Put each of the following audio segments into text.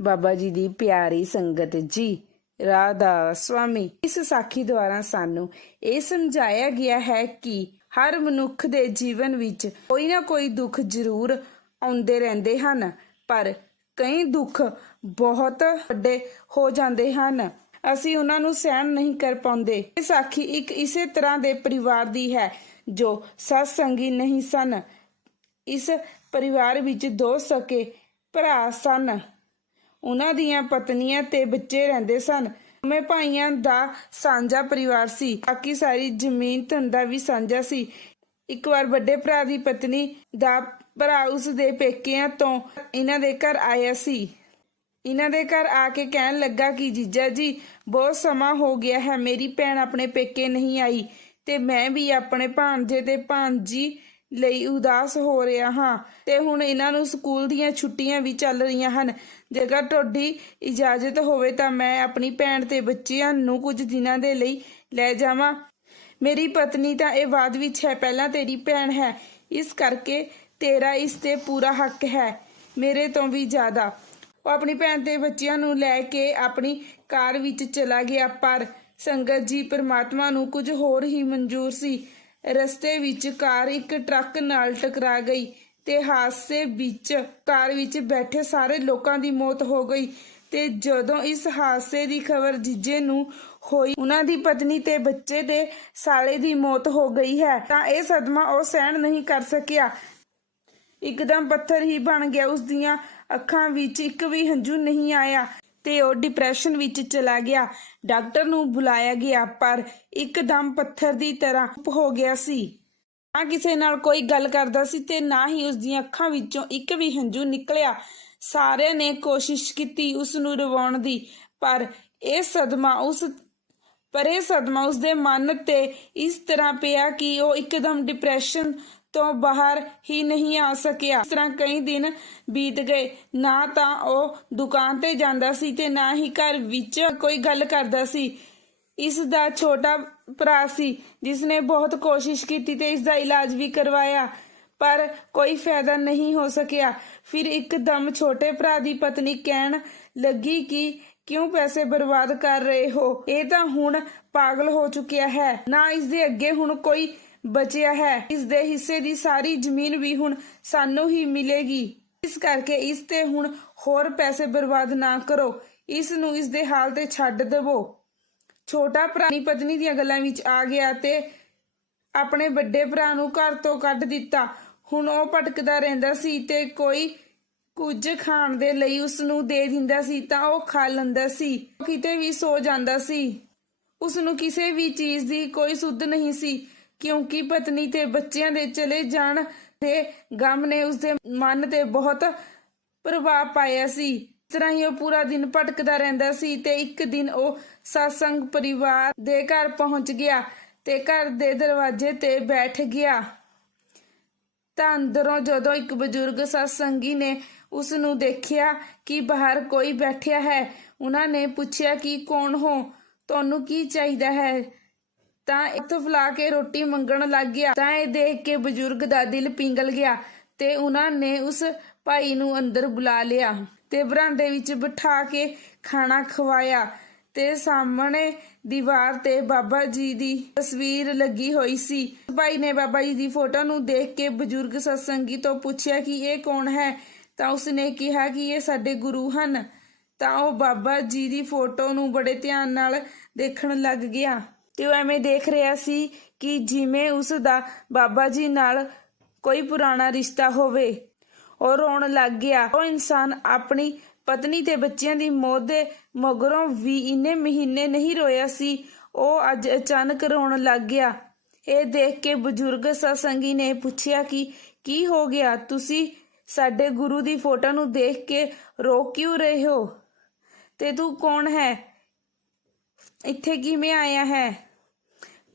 ਬਾਬਾ ਜੀ ਦੀ ਪਿਆਰੀ ਸੰਗਤ ਜੀ, ਰਾਧਾ ਸਵਾਮੀ ਇਸ ਸਾਖੀ ਦੁਆਰਾ ਸਾਨੂੰ ਇਹ ਸਮਝਾਇਆ ਗਿਆ ਹੈ ਕਿ ਹਰ ਮਨੁੱਖ ਦੇ ਜੀਵਨ ਵਿੱਚ ਕੋਈ ਨਾ ਕੋਈ ਦੁੱਖ ਜ਼ਰੂਰ ਆਉਂਦੇ ਰਹਿੰਦੇ ਹਨ, ਪਰ ਕਈ ਦੁੱਖ ਬਹੁਤ ਵੱਡੇ ਹੋ ਜਾਂਦੇ ਹਨ। ਅਸੀਂ ਉਹਨਾਂ ਨੂੰ ਸਹਿਣ ਨਹੀਂ ਕਰ ਪਾਉਂਦੇ। ਇਹ ਸਾਖੀ ਇੱਕ ਇਸੇ ਤਰ੍ਹਾਂ ਦੇ ਪਰਿਵਾਰ ਦੀ ਹੈ, ਜੋ ਸਤਸੰਗੀ ਨਹੀਂ ਸਨ। ਇਸ ਪਰਿਵਾਰ ਵਿੱਚ ਦੋ ਸਕੇ ਭਰਾ ਸਨ। ਉਹਨਾਂ ਦੀਆਂ ਪਤਨੀਆਂ ਤੇ ਬੱਚੇ ਰਹਿੰਦੇ ਸਨ। ਮੈਂ ਭਾਈਆਂ ਦਾ ਸਾਂਝਾ ਪਰਿਵਾਰ ਸੀ। ਬਾਕੀ ਸਾਰੀ ਜ਼ਮੀਨ ਧੰਦਾ ਵੀ ਸਾਂਝਾ ਸੀ। ਇੱਕ ਵਾਰ ਵੱਡੇ ਭਰਾ ਦੀ ਪਤਨੀ ਦਾ ਭਰਾ ਉਸ ਦੇ ਪੇਕਿਆਂ ਤੋਂ ਇਹਨਾਂ ਦੇ ਘਰ ਆਇਆ ਸੀ। ਇਹਨਾਂ ਦੇ ਘਰ ਆ ਕੇ ਕਹਿਣ ਲੱਗਾ ਕਿ, ਜੀਜਾ ਜੀ, ਬਹੁਤ ਸਮਾਂ ਹੋ ਗਿਆ ਹੈ। ਮੇਰੀ ਭੈਣ ਆਪਣੇ ਪੇਕੇ ਨਹੀਂ ਆਈ ਤੇ ਮੈਂ ਵੀ ਆਪਣੇ ਭਾਂਜੇ ਤੇ ਭਾਂਜੀ ਲਈ ਉਦਾਸ ਹੋ ਰਿਹਾ ਹਾਂ ਤੇ ਹੁਣ ਇਹਨਾਂ ਨੂੰ ਸਕੂਲ ਦੀਆਂ ਛੁੱਟੀਆਂ ਵੀ ਚੱਲ ਰਹੀਆਂ ਹਨ। ਜੇਕਰ ਤੁਹਾਡੀ ਇਜਾਜ਼ਤ ਹੋਵੇ ਤਾਂ ਮੈਂ ਆਪਣੀ ਭੈਣ ਤੇ ਬੱਚਿਆਂ ਨੂੰ ਕੁਝ ਦਿਨਾਂ ਦੇ ਲਈ ਲੈ ਜਾਵਾਂ। ਮੇਰੀ ਪਤਨੀ ਤਾਂ ਇਹ ਬਾਦ ਵਿੱਚ ਹੈ, ਪਹਿਲਾਂ ਤੇਰੀ ਭੈਣ ਹੈ। ਇਸ ਕਰਕੇ ਤੇਰਾ ਇਸ ਤੇ ਪੂਰਾ ਹੱਕ ਹੈ, ਮੇਰੇ ਤੋਂ ਵੀ ਜ਼ਿਆਦਾ। ਉਹ ਆਪਣੀ ਭੈਣ ਤੇ ਬੱਚਿਆਂ ਨੂੰ ਲੈ ਕੇ ਆਪਣੀ ਕਾਰ ਵਿੱਚ ਚਲਾ ਗਿਆ, ਪਰ ਸੰਗਤ ਜੀ ਪਰਮਾਤਮਾ ਨੂੰ ਕੁਝ ਹੋਰ ਹੀ ਮਨਜ਼ੂਰ ਸੀ। ਰਸਤੇ ਵਿੱਚ ਕਾਰ ਇੱਕ ਟਰੱਕ ਨਾਲ ਟਕਰਾ ਗਈ ਤੇ ਹਾਦਸੇ ਵਿੱਚ ਕਾਰ ਵਿੱਚ ਬੈਠੇ ਸਾਰੇ ਲੋਕਾਂ ਦੀ ਮੌਤ ਹੋ ਗਈ। ਤੇ ਜਦੋਂ ਇਸ ਹਾਦਸੇ ਦੀ ਖਬਰ ਜੀਜੇ ਨੂੰ ਹੋਈ, ਉਹਨਾਂ ਦੀ ਪਤਨੀ ਤੇ ਬੱਚੇ ਦੇ ਸਾਲੇ ਦੀ ਮੌਤ ਹੋ ਗਈ ਹੈ, ਤਾਂ ਇਹ ਸਦਮਾ ਉਹ ਸਹਿਣ ਨਹੀਂ ਕਰ ਸਕਿਆ। ਇੱਕਦਮ ਪੱਥਰ ਹੀ ਬਣ ਗਿਆ, ਉਸ ਦੀਆਂ ਅੱਖਾਂ ਵਿੱਚ ਇੱਕ ਵੀ ਹੰਝੂ ਨਹੀਂ ਆਇਆ। ਤੇ ਉਹ ਡਿਪਰੈਸ਼ਨ ਵਿੱਚ ਚਲਾ ਗਿਆ। ਡਾਕਟਰ ਨੂੰ ਬੁਲਾਇਆ ਗਿਆ, ਪਰ ਇੱਕਦਮ ਪੱਥਰ ਦੀ ਤਰ੍ਹਾਂ ਹੋ ਗਿਆ ਸੀ। ਨਾ ਕਿਸੇ ਨਾਲ ਕੋਈ ਗੱਲ ਕਰਦਾ ਸੀ ਤੇ ਨਾ ਹੀ ਉਸ ਦੀਆਂ ਅੱਖਾਂ ਵਿੱਚੋਂ ਇੱਕ ਵੀ ਹੰਝੂ ਨਿਕਲਿਆ। ਸਾਰਿਆਂ ਨੇ ਕੋਸ਼ਿਸ਼ ਕੀਤੀ ਉਸ ਨੂੰ ਰਵਾਉਣ ਦੀ, ਪਰ ਇਹ ਸਦਮਾ ਉਸ, ਪਰ ਇਹ ਸਦਮਾ ਉਸ ਦੇ ਮਨ ਤੇ ਇਸ ਤਰ੍ਹਾਂ ਪਿਆ ਕਿ ਉਹ ਇੱਕਦਮ ਡਿਪਰੈਸ਼ਨ ਤੋਂ ਬਾਹਰ ਹੀ ਨਹੀਂ ਆ ਸਕਿਆ। ਇਸ ਤਰ੍ਹਾਂ ਕਈ ਦਿਨ ਬੀਤ ਗਏ। ਨਾ ਤਾਂ ਉਹ ਦੁਕਾਨ ਤੇ ਜਾਂਦਾ ਸੀ ਤੇ ਨਾ ਹੀ ਘਰ ਵਿੱਚ ਕੋਈ ਗੱਲ ਕਰਦਾ ਸੀ। ਇਸ ਦਾ ਛੋਟਾ ਭਰਾ ਸੀ, ਜਿਸ ਨੇ ਬਹੁਤ ਕੋਸ਼ਿਸ਼ ਕੀਤੀ ਤੇ ਇਸ ਦਾ ਇਲਾਜ ਵੀ ਕਰਵਾਇਆ, ਪਰ ਕੋਈ ਫਾਇਦਾ ਨਹੀਂ ਹੋ ਸਕਿਆ। ਫਿਰ ਇੱਕਦਮ ਛੋਟੇ ਭਰਾ ਦੀ ਪਤਨੀ ਕਹਿਣ ਲੱਗੀ ਕਿ ਕਿਉਂ ਪੈਸੇ ਬਰਬਾਦ ਕਰ ਰਹੇ ਹੋ? ਇਹ ਤਾਂ ਹੁਣ ਪਾਗਲ ਹੋ ਚੁੱਕਿਆ ਹੈ। ਨਾ ਇਸ ਦੇ ਅੱਗੇ ਹੁਣ ਕੋਈ ਬਚਿਆ ਹੈ। ਇਸ ਦੇ ਹਿੱਸੇ ਦੀ ਸਾਰੀ ਜ਼ਮੀਨ ਵੀ ਹੁਣ ਸਾਨੂੰ ਹੀ ਮਿਲੇਗੀ। ਇਸ ਕਰਕੇ ਇਸ ਤੇ ਹੁਣ ਹੋਰ ਪੈਸੇ ਬਰਬਾਦ ਨਾ ਕਰੋ। ਇਸ ਨੂੰ ਇਸ ਦੇ ਹਾਲ ਤੇ ਛੱਡ ਦੇਵੋ। ਛੋਟਾ ਭਰਾ ਪਤਨੀ ਦੀਆਂ ਗੱਲਾਂ ਵਿੱਚ ਆ ਗਿਆ ਤੇ ਆਪਣੇ ਵੱਡੇ ਭਰਾ ਨੂੰ ਘਰ ਤੋਂ ਕੱਢ ਦਿੱਤਾ। ਹੁਣ ਉਹ ਭਟਕਦਾ ਰਹਿੰਦਾ ਸੀ ਤੇ ਕੋਈ ਕੁਝ ਖਾਣ ਦੇ ਲਈ ਉਸ ਨੂੰ ਦੇ ਦਿੰਦਾ ਸੀ ਤਾਂ ਉਹ ਖਾ ਲੈਂਦਾ ਸੀ। ਕਿਤੇ ਵੀ ਸੋ ਜਾਂਦਾ ਸੀ। ਉਸ ਨੂੰ ਕਿਸੇ ਵੀ ਚੀਜ਼ ਦੀ ਕੋਈ ਸੁੱਧ ਨਹੀਂ ਸੀ। ਕਿਉਂਕਿ ਪਤਨੀ ਤੇ ਬੱਚਿਆਂ ਦੇ ਚਲੇ ਜਾਣ ਦੇ ਗਮ ਨੇ ਉਸਦੇ ਮਨ ਤੇ ਬਹੁਤ ਪ੍ਰਭਾਵ ਪਾਇਆ ਸੀ। ਤਰ੍ਹਾਂ ਹੀ ਉਹ ਪੂਰਾ ਦਿਨ ਭਟਕਦਾ ਰਹਿੰਦਾ ਸੀ ਤੇ ਇੱਕ ਦਿਨ ਉਹ satsang ਪਰਿਵਾਰ ਦੇ ਘਰ ਪਹੁੰਚ ਗਿਆ ਤੇ ਘਰ ਦੇ ਦਰਵਾਜ਼ੇ ਤੇ ਬੈਠ ਗਿਆ। ਤਾਂ ਅੰਦਰੋਂ ਜਦੋਂ ਇੱਕ ਬਜ਼ੁਰਗ ਸਤਸੰਗੀ ਨੇ ਉਸ ਨੂੰ ਦੇਖਿਆ ਕਿ ਬਾਹਰ ਕੋਈ ਬੈਠਿਆ ਹੈ, ਉਹਨਾਂ ਨੇ ਪੁੱਛਿਆ ਕਿ ਕੌਣ ਹੋ? ਤੁਹਾਨੂੰ ਕੀ ਚਾਹੀਦਾ ਹੈ? ਤਾਂ ਇੱਕ ਫਲਾ ਕੇ ਰੋਟੀ ਮੰਗਣ ਲੱਗ ਗਿਆ। ਤਾਂ ਇਹ ਦੇਖ ਕੇ ਬਜ਼ੁਰਗ ਦਾ ਦਿਲ ਪਿੰਗਲ ਗਿਆ ਤੇ ਉਹਨਾਂ ਨੇ ਉਸ ਭਾਈ ਨੂੰ ਅੰਦਰ ਬੁਲਾ ਲਿਆ ਤੇ ਬਰਾਂਡੇ ਵਿੱਚ ਬਿਠਾ ਕੇ ਖਾਣਾ ਖਵਾਇਆ ਤੇ ਸਾਹਮਣੇ ਦੀਵਾਰ ਤੇ ਬਾਬਾ ਜੀ ਦੀ ਤਸਵੀਰ ਲੱਗੀ ਹੋਈ ਸੀ। ਭਾਈ ਨੇ ਬਾਬਾ ਜੀ ਦੀ ਫੋਟੋ ਨੂੰ ਦੇਖ ਕੇ ਬਜ਼ੁਰਗ ਸਤਸੰਗੀ ਤੋਂ ਪੁੱਛਿਆ ਕਿ ਇਹ ਕੌਣ ਹੈ? ਤਾਂ ਉਸਨੇ ਕਿਹਾ ਕਿ ਇਹ ਸਾਡੇ ਗੁਰੂ ਹਨ। ਤਾਂ ਉਹ ਬਾਬਾ ਜੀ ਦੀ ਫੋਟੋ ਨੂੰ ਬੜੇ ਧਿਆਨ ਨਾਲ ਦੇਖਣ ਲੱਗ ਗਿਆ। ਤੇ ਉਹ ਐਵੇਂ ਦੇਖ ਰਿਹਾ ਸੀ ਕਿ ਜਿਵੇਂ ਉਸ ਦਾ ਬਾਬਾ ਜੀ ਨਾਲ ਕੋਈ ਪੁਰਾਣਾ ਰਿਸ਼ਤਾ ਹੋਵੇ। ਉਹ ਰੋਣ ਲੱਗ ਗਿਆ। ਉਹ ਇਨਸਾਨ ਆਪਣੀ ਪਤਨੀ ਤੇ ਬੱਚਿਆਂ ਦੀ ਮੌਤ ਦੇ ਮਗਰੋਂ ਵੀ ਇਨੇ ਮਹੀਨੇ ਨਹੀਂ ਰੋਇਆ ਸੀ। ਉਹ ਅੱਜ ਅਚਾਨਕ ਰੋਣ ਲੱਗ ਗਿਆ। ਇਹ ਦੇਖ ਕੇ ਬਜ਼ੁਰਗ ਸਤਸੰਗੀ ਨੇ ਪੁੱਛਿਆ ਕਿ ਕੀ ਹੋ ਗਿਆ? ਤੁਸੀਂ ਸਾਡੇ ਗੁਰੂ ਦੀ ਫੋਟੋ ਨੂੰ ਦੇਖ ਕੇ ਰੋ ਕਿਉਂ ਰਹੇ ਹੋ? ਤੇ ਤੂੰ ਕੌਣ ਹੈ? ਇੱਥੇ ਕਿਵੇਂ ਆਇਆ ਹੈ?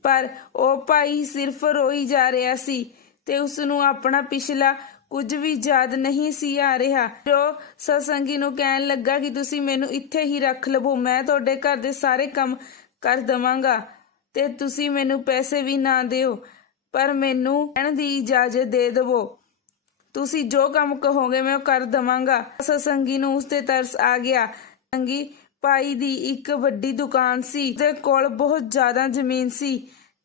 ਪਰ ਉਹ ਭਾਈ ਸਿਰਫ ਰੋਈ ਜਾ ਰਿਹਾ ਸੀ ਤੇ ਉਸ ਨੂੰ ਆਪਣਾ ਪਿਛਲਾ ਕੁਝ ਵੀ ਯਾਦ ਨਹੀਂ ਸੀ ਆ ਰਿਹਾ। ਜੋ ਸਤਸੰਗੀ ਨੂੰ ਕਹਿਣ ਲੱਗਾ ਕਿ ਤੁਸੀਂ ਮੈਨੂੰ ਇੱਥੇ ਹੀ ਰੱਖ ਲਵੋ, ਮੈਂ ਤੁਹਾਡੇ ਘਰ ਦੇ ਸਾਰੇ ਕੰਮ ਕਰ ਦਵਾਂਗਾ ਤੇ ਤੁਸੀਂ ਮੈਨੂੰ ਪੈਸੇ ਵੀ ਨਾ ਦਿਓ, ਪਰ ਮੈਨੂੰ ਕਹਿਣ ਦੀ ਇਜਾਜ਼ਤ ਦੇ ਦਿਵੋ। ਤੁਸੀਂ ਜੋ ਕੰਮ ਕਹੋਗੇ ਮੈਂ ਉਹ ਕਰ ਦਵਾਂਗਾ। ਸਤਸੰਗੀ ਨੂੰ ਉਸ ਤੇ ਤਰਸ ਆ ਗਿਆ। ਸੰਗੀ ਭਾਈ ਦੀ ਇੱਕ ਵੱਡੀ ਦੁਕਾਨ ਸੀ ਤੇ ਕੋਲ ਬਹੁਤ ਜ਼ਿਆਦਾ ਜ਼ਮੀਨ ਸੀ।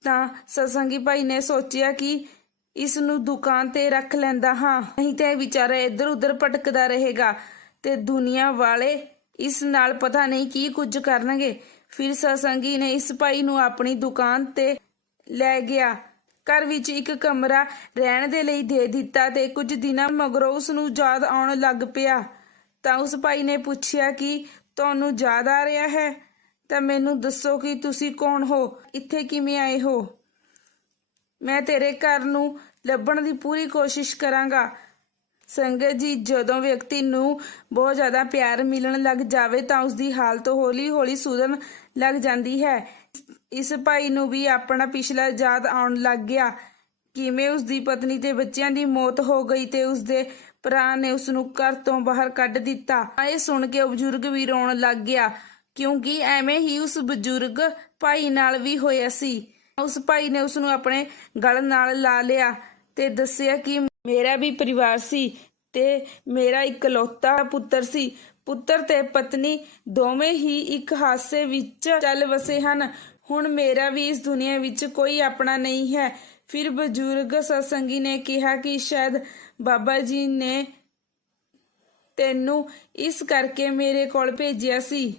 ਤਾਂ ਸਤਸੰਗੀ ਭਾਈ ਨੇ ਸੋਚਿਆ ਕਿ ਇਸ ਨੂੰ ਦੁਕਾਨ ਤੇ ਰੱਖ ਲੈਂਦਾ ਹਾਂ, ਨਹੀਂ ਤੇ ਇਹ ਵਿਚਾਰਾ ਇੱਧਰ ਉੱਧਰ ਭਟਕਦਾ ਰਹੇਗਾ ਤੇ ਦੁਨੀਆ ਵਾਲੇ ਇਸ ਨਾਲ ਪਤਾ ਨਹੀਂ ਕੀ ਕੁਝ ਕਰਨਗੇ। ਫਿਰ ਸਤਸੰਗੀ ਨੇ ਇਸ ਭਾਈ ਨੂੰ ਆਪਣੀ ਦੁਕਾਨ ਤੇ ਲੈ ਗਿਆ। ਘਰ ਵਿੱਚ ਇੱਕ ਕਮਰਾ ਰਹਿਣ ਦੇ ਲਈ ਦੇ ਦਿੱਤਾ ਤੇ ਕੁਝ ਦਿਨਾਂ ਮਗਰੋਂ ਉਸ ਨੂੰ ਯਾਦ ਆਉਣ ਲੱਗ ਪਿਆ। ਤਾਂ ਉਸ ਭਾਈ ਨੇ ਪੁੱਛਿਆ ਕਿ ਤੁਹਾਨੂੰ ਯਾਦ ਆ ਰਿਹਾ ਹੈ, ਤਾਂ ਮੈਨੂੰ ਦੱਸੋ ਕਿ ਤੁਸੀਂ ਕੌਣ ਹੋ? ਇੱਥੇ ਕਿਵੇਂ ਆਏ ਹੋ? ਮੈਂ ਤੇਰੇ ਘਰ ਨੂੰ ਲੱਭਣ ਦੀ ਪੂਰੀ ਕੋਸ਼ਿਸ਼ ਕਰਾਂਗਾ। ਸੰਗਤ ਜੀ, ਜਦੋਂ ਵਿਅਕਤੀ ਨੂੰ ਬਹੁਤ ਜ਼ਿਆਦਾ ਪਿਆਰ ਮਿਲਣ ਲੱਗ ਜਾਵੇ, ਤਾਂ ਉਸ ਦੀ ਹਾਲਤ ਹੌਲੀ-ਹੌਲੀ ਸੁਧਰਨ ਲੱਗ ਜਾਂਦੀ ਹੈ। ਇਸ ਭਾਈ ਨੂੰ ਵੀ ਆਪਣਾ ਪਿਛਲਾ ਯਾਦ ਆਉਣ ਲੱਗ ਗਿਆ। ਕਿਵੇਂ ਉਸ ਦੀ ਪਤਨੀ ਤੇ ਬੱਚਿਆਂ ਦੀ ਮੌਤ ਹੋ ਗਈ ਤੇ ਉਸ ਦੇ ਭਰਾ ਨੇ ਉਸ ਨੂੰ ਘਰ ਤੋਂ ਬਾਹਰ ਕੱਢ ਦਿੱਤਾ। ਇਹ ਸੁਣ ਕੇ ਉਹ ਬਜ਼ੁਰਗ ਵੀ ਰੋਣ ਲੱਗ ਗਿਆ, ਕਿਉਂਕਿ ਐਵੇਂ ਹੀ ਉਸ ਬਜ਼ੁਰਗ ਭਾਈ ਨਾਲ ਵੀ ਹੋਇਆ ਸੀ। ਉਸ ਭਾਈ ਨੇ ਉਸ ਨੂੰ ਆਪਣੇ ਗਲ ਨਾਲ ਲਾ ਲਿਆ ਤੇ ਦੱਸਿਆ ਕਿ ਮੇਰਾ ਵੀ ਪਰਿਵਾਰ ਸੀ ਤੇ ਮੇਰਾ ਇਕਲੌਤਾ ਪੁੱਤਰ ਸੀ। ਪੁੱਤਰ ਤੇ ਪਤਨੀ ਦੋਵੇਂ ਹੀ ਇੱਕ ਹਾਸੇ ਵਿੱਚ ਚੱਲ ਵਸੇ ਹਨ। ਹੁਣ ਮੇਰਾ ਵੀ ਇਸ ਦੁਨੀਆ ਵਿੱਚ ਕੋਈ ਆਪਣਾ ਨਹੀਂ ਹੈ। ਫਿਰ ਬਜ਼ੁਰਗ ਸਤਸੰਗੀ ਨੇ ਕਿਹਾ ਕਿ ਸ਼ਾਇਦ ਬਾਬਾ ਜੀ ਨੇ ਤੈਨੂੰ ਇਸ ਕਰਕੇ ਮੇਰੇ ਕੋਲ ਭੇਜਿਆ ਸੀ।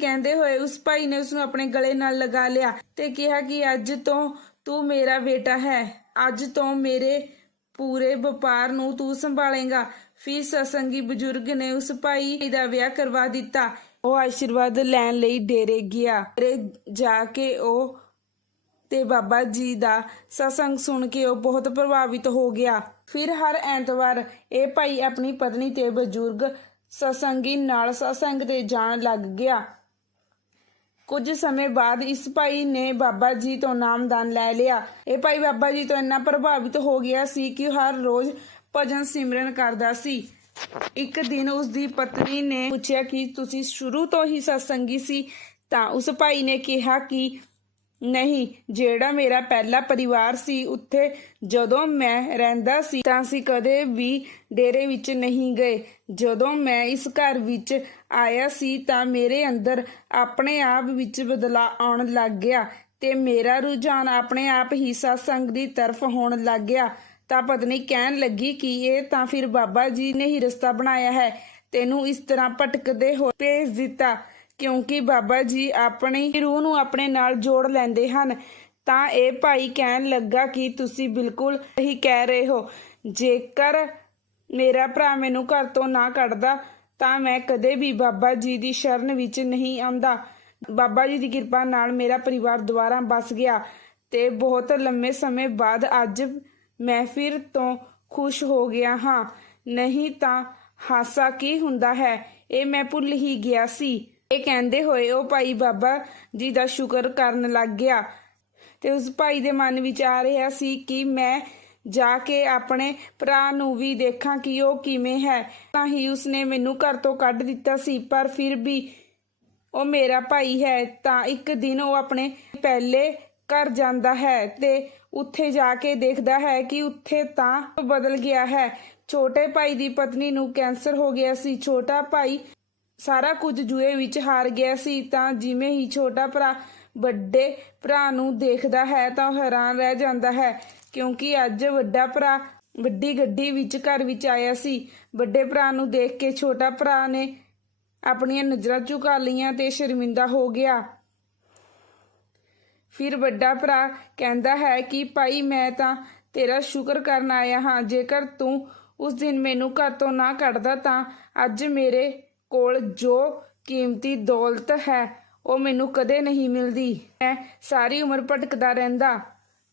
ਕਹਿੰਦੇ ਹੋਏ ਉਸ ਭਾਈ ਨੇ ਉਸ ਨੂੰ ਆਪਣੇ ਗਲੇ ਨਾਲ ਲਗਾ ਲਿਆ ਤੇ ਕਿਹਾ ਕਿ ਅੱਜ ਤੋਂ ਤੂੰ ਮੇਰਾ ਬੇਟਾ ਹੈ। ਅੱਜ ਤੋਂ ਮੇਰੇ ਪੂਰੇ ਵਪਾਰ ਨੂੰ ਤੂੰ ਸੰਭਾਲੇਗਾ। ਫਿਰ ਸਤਸੰਗੀ ਬਜ਼ੁਰਗ ਨੇ ਉਸ ਭਾਈ ਦਾ ਵਿਆਹ ਕਰਵਾ ਦਿੱਤਾ। ਉਹ ਆਸ਼ੀਰਵਾਦ ਲੈਣ ਲਈ ਡੇਰੇ ਗਿਆ। ਡੇਰੇ ਜਾ ਕੇ ਉਹ ਤੇ ਬਾਬਾ ਜੀ ਦਾ ਸਤਸੰਗ ਸੁਣ ਕੇ ਉਹ ਬਹੁਤ ਪ੍ਰਭਾਵਿਤ ਹੋ ਗਿਆ। ਫਿਰ ਹਰ ਐਤਵਾਰ ਇਹ ਭਾਈ ਆਪਣੀ ਪਤਨੀ ਤੇ ਬਜ਼ੁਰਗ ਸਤਸੰਗੀ ਨਾਲ ਸਤਸੰਗ ਤੇ ਜਾਣ ਲੱਗ ਗਿਆ। ਕੁਝ ਸਮੇਂ ਬਾਅਦ ਇਸ ਭਾਈ ਨੇ ਬਾਬਾ ਜੀ ਤੋਂ ਨਾਮਦਾਨ ਲੈ ਲਿਆ। ਇਹ ਭਾਈ ਬਾਬਾ ਜੀ ਤੋਂ ਇੰਨਾ ਪ੍ਰਭਾਵਿਤ ਹੋ ਗਿਆ ਸੀ ਕਿ ਹਰ ਰੋਜ਼ ਭਜਨ ਸਿਮਰਨ ਕਰਦਾ ਸੀ। ਇੱਕ ਦਿਨ ਉਸ ਦੀ ਪਤਨੀ ਨੇ ਪੁੱਛਿਆ ਕਿ ਤੁਸੀਂ ਸ਼ੁਰੂ ਤੋਂ ਹੀ ਸਤਸੰਗੀ ਸੀ? ਤਾਂ ਉਸ ਭਾਈ ਨੇ ਕਿਹਾ ਕਿ ਨਹੀਂ, ਜਿਹੜਾ ਮੇਰਾ ਪਹਿਲਾ ਪਰਿਵਾਰ ਸੀ, ਉੱਥੇ ਜਦੋਂ ਮੈਂ ਰਹਿੰਦਾ ਸੀ, ਤਾਂ ਅਸੀਂ ਕਦੇ ਵੀ ਡੇਰੇ ਵਿੱਚ ਨਹੀਂ ਗਏ। ਜਦੋਂ ਮੈਂ ਇਸ ਘਰ ਵਿੱਚ ਆਇਆ ਸੀ, ਤਾਂ ਮੇਰੇ ਅੰਦਰ ਆਪਣੇ ਆਪ ਵਿੱਚ ਬਦਲਾਅ ਆਉਣ ਲੱਗ ਗਿਆ ਤੇ ਮੇਰਾ ਰੁਝਾਨ ਆਪਣੇ ਆਪ ਹੀ ਸਤਸੰਗ ਦੀ ਤਰਫ ਹੋਣ ਲੱਗ ਗਿਆ। ਤਾਂ ਪਤਨੀ ਕਹਿਣ ਲੱਗੀ ਕਿ ਇਹ ਤਾਂ ਫਿਰ ਬਾਬਾ ਜੀ ਨੇ ਹੀ ਰਸਤਾ ਬਣਾਇਆ ਹੈ, ਤੈਨੂੰ ਇਸ ਤਰ੍ਹਾਂ ਭਟਕਦੇ ਹੋ ਭੇਜ ਦਿੱਤਾ। ਕਿਉਂਕਿ ਬਾਬਾ ਜੀ ਆਪਣੀ ਰੂਹ ਨੂੰ ਆਪਣੇ ਨਾਲ ਜੋੜ ਲੈਂਦੇ ਹਨ, ਤਾਂ ਇਹ ਭਾਈ ਕਹਿਣ ਲੱਗਾ ਕਿ ਤੁਸੀਂ ਬਿਲਕੁਲ ਸਹੀ ਕਹਿ ਰਹੇ ਹੋ। ਜੇਕਰ ਮੇਰਾ ਭਰਾ ਮੈਨੂੰ ਘਰ ਤੋਂ ਨਾ ਕੱਢਦਾ, ਤਾਂ ਮੈਂ ਕਦੇ ਵੀ ਬਾਬਾ ਜੀ ਦੀ ਸ਼ਰਨ ਵਿੱਚ ਨਹੀਂ ਆਉਂਦਾ। ਬਾਬਾ ਜੀ ਦੀ ਕਿਰਪਾ ਨਾਲ ਮੇਰਾ ਪਰਿਵਾਰ ਦੁਬਾਰਾ ਬਸ ਗਿਆ ਤੇ ਬਹੁਤ ਲੰਮੇ ਸਮੇਂ ਬਾਅਦ ਅੱਜ ਮੈਂ ਫਿਰ ਤੋਂ ਖੁਸ਼ ਹੋ ਗਿਆ ਹਾਂ। ਨਹੀਂ ਤਾਂ ਹਾਸਾ ਕੀ ਹੁੰਦਾ ਹੈ? ਇਹ ਮੈਂ ਭੁੱਲ ਹੀ ਗਿਆ ਸੀ। ਇਹ ਕਹਿੰਦੇ ਹੋਏ, ਉਹ ਭਾਈ ਬਾਬਾ ਜੀ ਦਾ ਸ਼ੁਕਰ ਕਰਨ ਲੱਗ ਗਿਆ। ਤੇ ਉਸ ਭਾਈ ਦੇ ਮਨ ਵਿੱਚ ਆ ਰਿਹਾ ਸੀ ਕਿ ਮੈਂ ਜਾ ਕੇ ਆਪਣੇ ਭਰਾ ਨੂੰ ਵੀ ਦੇਖਾਂ ਕਿ ਉਹ ਕਿਵੇਂ ਹੈ। ਤਾਂ ਹੀ ਉਸਨੇ ਮੈਨੂੰ ਘਰ ਤੋਂ ਕੱਢ ਦਿੱਤਾ ਸੀ, ਪਰ ਫਿਰ ਵੀ ਉਹ ਮੇਰਾ ਭਾਈ ਹੈ, ਤਾਂ ਇੱਕ ਦਿਨ ਉਹ ਆਪਣੇ ਪਹਿਲੇ ਘਰ ਜਾਂਦਾ ਹੈ ਤੇ ਉੱਥੇ ਜਾ ਕੇ ਦੇਖਦਾ ਹੈ ਕਿ ਉੱਥੇ ਤਾਂ ਬਦਲ ਗਿਆ ਹੈ। ਛੋਟੇ ਭਾਈ ਦੀ ਪਤਨੀ ਨੂੰ ਕੈਂਸਰ ਹੋ ਗਿਆ ਸੀ। ਛੋਟਾ ਭਾਈ ਸਾਰਾ ਕੁਝ ਜੂਏ ਵਿੱਚ ਹਾਰ ਗਿਆ ਸੀ, ਤਾਂ ਜਿਵੇਂ ਹੀ ਛੋਟਾ ਭਰਾ ਵੱਡੇ ਭਰਾ ਨੂੰ ਦੇਖਦਾ ਹੈ, ਤਾਂ ਹੈਰਾਨ ਰਹਿ ਜਾਂਦਾ ਹੈ, ਕਿਉਂਕਿ ਅੱਜ ਵੱਡਾ ਭਰਾ ਵੱਡੀ ਗੱਡੀ ਵਿੱਚ ਘਰ ਵਿੱਚ ਆਇਆ ਸੀ। ਵੱਡੇ ਭਰਾ ਨੂੰ ਦੇਖ ਕੇ ਛੋਟਾ ਭਰਾ ਨੇ ਆਪਣੀਆਂ ਨਜ਼ਰਾਂ ਝੁਕਾ ਲਈਆਂ ਤੇ ਸ਼ਰਮਿੰਦਾ ਹੋ ਗਿਆ। ਫਿਰ ਵੱਡਾ ਭਰਾ ਕਹਿੰਦਾ ਹੈ ਕਿ, ਭਾਈ, ਮੈਂ ਤਾਂ ਤੇਰਾ ਸ਼ੁਕਰ ਕਰਨ ਆਇਆ ਹਾਂ। ਜੇਕਰ ਤੂੰ ਉਸ ਦਿਨ ਮੈਨੂੰ ਘਰ ਤੋਂ ਨਾ ਕੱਢਦਾ, ਤਾਂ ਅੱਜ ਮੇਰੇ ਕੋਲ ਜੋ ਕੀਮਤੀ ਦੌਲਤ ਹੈ, ਉਹ ਮੈਨੂੰ ਕਦੇ ਨਹੀਂ ਮਿਲਦੀ। ਮੈਂ ਸਾਰੀ ਉਮਰ ਭਟਕਦਾ ਰਹਿੰਦਾ।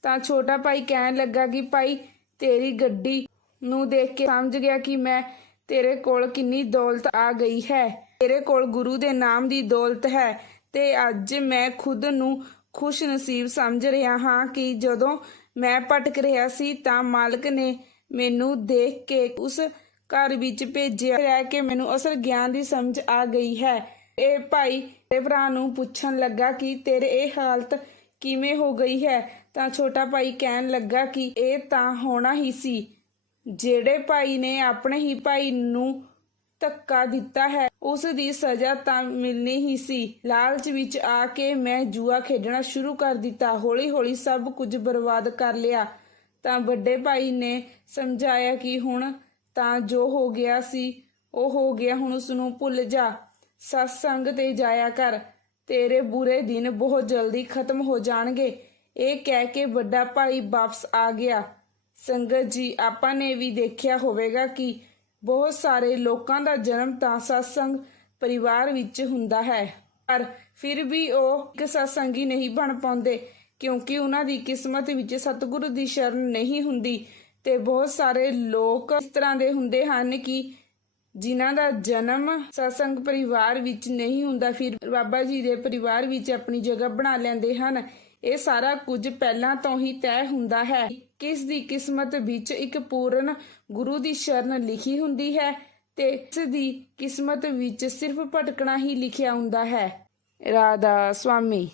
ਤਾਂ ਛੋਟਾ ਭਾਈ ਕਹਿਣ ਲੱਗਾ ਕਿ ਭਾਈ, ਤੇਰੀ ਗੱਡੀ ਨੂੰ ਦੇਖ ਕੇ ਸਮਝ ਗਿਆ ਕਿ ਮੈਂ ਤੇਰੇ ਕੋਲ ਕਿੰਨੀ ਦੌਲਤ ਆ ਗਈ ਹੈ। ਤੇਰੇ ਕੋਲ ਗੁਰੂ ਦੇ ਨਾਮ ਦੀ ਦੌਲਤ ਹੈ ਤੇ ਅੱਜ ਮੈਂ ਖੁਦ ਨੂੰ ਖੁਸ਼ ਨਸੀਬ ਸਮਝ ਰਿਹਾ ਹਾਂ ਕਿ ਜਦੋਂ ਮੈਂ ਭਟਕ ਰਿਹਾ ਸੀ ਤਾਂ ਮਾਲਕ ਨੇ ਮੈਨੂੰ ਦੇਖ ਕੇ ਉਸ ਘਰ ਵਿੱਚ ਭੇਜਿਆ। ਰਹਿ ਕੇ ਮੈਨੂੰ ਅਸਲ ਗਿਆਨ ਦੀ ਸਮਝ ਆ ਗਈ ਹੈ। ਇਹ ਭਾਈ ਤੇ ਭਰਾ ਨੂੰ ਪੁੱਛਣ ਲੱਗਾ ਕਿ ਤੇਰੇ ਇਹ ਹਾਲਤ ਕਿਵੇਂ ਹੋ ਗਈ ਹੈ? ਤਾਂ ਛੋਟਾ ਭਾਈ ਕਹਿਣ ਲੱਗਾ ਕਿ ਇਹ ਤਾਂ ਹੋਣਾ ਹੀ ਸੀ। ਜਿਹੜੇ ਭਾਈ ਨੇ ਆਪਣੇ ਹੀ ਭਾਈ ਨੂੰ ਧੱਕਾ ਦਿੱਤਾ ਹੈ, ਉਸ ਦੀ ਸਜ਼ਾ ਤਾਂ ਮਿਲਣੀ ਹੀ ਸੀ। ਲਾਲਚ ਵਿੱਚ ਆ ਕੇ ਮੈਂ ਜੂਆ ਖੇਡਣਾ ਸ਼ੁਰੂ ਕਰ ਦਿੱਤਾ। ਹੌਲੀ-ਹੌਲੀ ਸਭ ਕੁਝ ਬਰਬਾਦ ਕਰ ਲਿਆ। ਤਾਂ ਵੱਡੇ ਭਾਈ ਨੇ ਸਮਝਾਇਆ ਕਿ ਹੁਣ ਤਾਂ ਜੋ ਹੋ ਗਿਆ ਸੀ, ਉਹ ਹੋ ਗਿਆ ਹੁਣ ਉਸ ਨੂੰ ਭੁੱਲ ਜਾ। ਸਤਸੰਗ ਤੇ ਜਾਇਆ ਕਰ, ਤੇਰੇ ਬੁਰੇ ਦਿਨ ਬਹੁਤ ਜਲਦੀ ਖਤਮ ਹੋ ਜਾਣਗੇ। ਇਹ ਕਹਿ ਕੇ ਵੱਡਾ ਭਾਈ ਵਾਪਸ ਆ ਗਿਆ। ਸੰਗਤ ਜੀ, ਆਪਾਂ ਨੇ ਵੀ ਦੇਖਿਆ ਹੋਵੇਗਾ ਕਿ ਬਹੁਤ ਸਾਰੇ ਲੋਕਾਂ ਦਾ ਜਨਮ ਤਾਂ ਸਤਸੰਗ ਪਰਿਵਾਰ ਵਿੱਚ ਹੁੰਦਾ ਹੈ। ਪਰ ਫਿਰ ਵੀ ਉਹ ਇੱਕ ਸਤਸੰਗੀ ਨਹੀਂ ਬਣ ਪਾਉਂਦੇ, ਕਿਉਂਕਿ ਉਹਨਾਂ ਦੀ ਕਿਸਮਤ ਵਿੱਚ ਸਤਿਗੁਰੂ ਦੀ ਸ਼ਰਨ ਨਹੀਂ ਹੁੰਦੀ। ਤੇ ਬਹੁਤ ਸਾਰੇ ਲੋਕ ਇਸ ਤਰ੍ਹਾਂ ਦੇ ਹੁੰਦੇ ਹਨ ਕਿ ਜਿਨ੍ਹਾਂ ਦਾ ਜਨਮ ਸਤਸੰਗ ਪਰਿਵਾਰ ਵਿੱਚ ਨਹੀਂ ਹੁੰਦਾ, ਫਿਰ ਬਾਬਾ ਜੀ ਦੇ ਪਰਿਵਾਰ ਵਿੱਚ ਆਪਣੀ ਜਗ੍ਹਾ ਬਣਾ ਲੈਂਦੇ ਹਨ। ਇਹ ਸਾਰਾ ਕੁਝ ਪਹਿਲਾਂ ਤੋਂ ਹੀ ਤੈਅ ਹੁੰਦਾ ਹੈ। ਕਿਸ ਦੀ ਕਿਸਮਤ ਵਿੱਚ ਇੱਕ ਪੂਰਨ ਗੁਰੂ ਦੀ ਸ਼ਰਨ ਲਿਖੀ ਹੁੰਦੀ ਹੈ ਤੇ ਇਸ ਦੀ ਕਿਸਮਤ ਵਿੱਚ ਸਿਰਫ ਭਟਕਣਾ ਹੀ ਲਿਖਿਆ ਹੁੰਦਾ ਹੈ। ਰਾਧਾ ਸੁਆਮੀ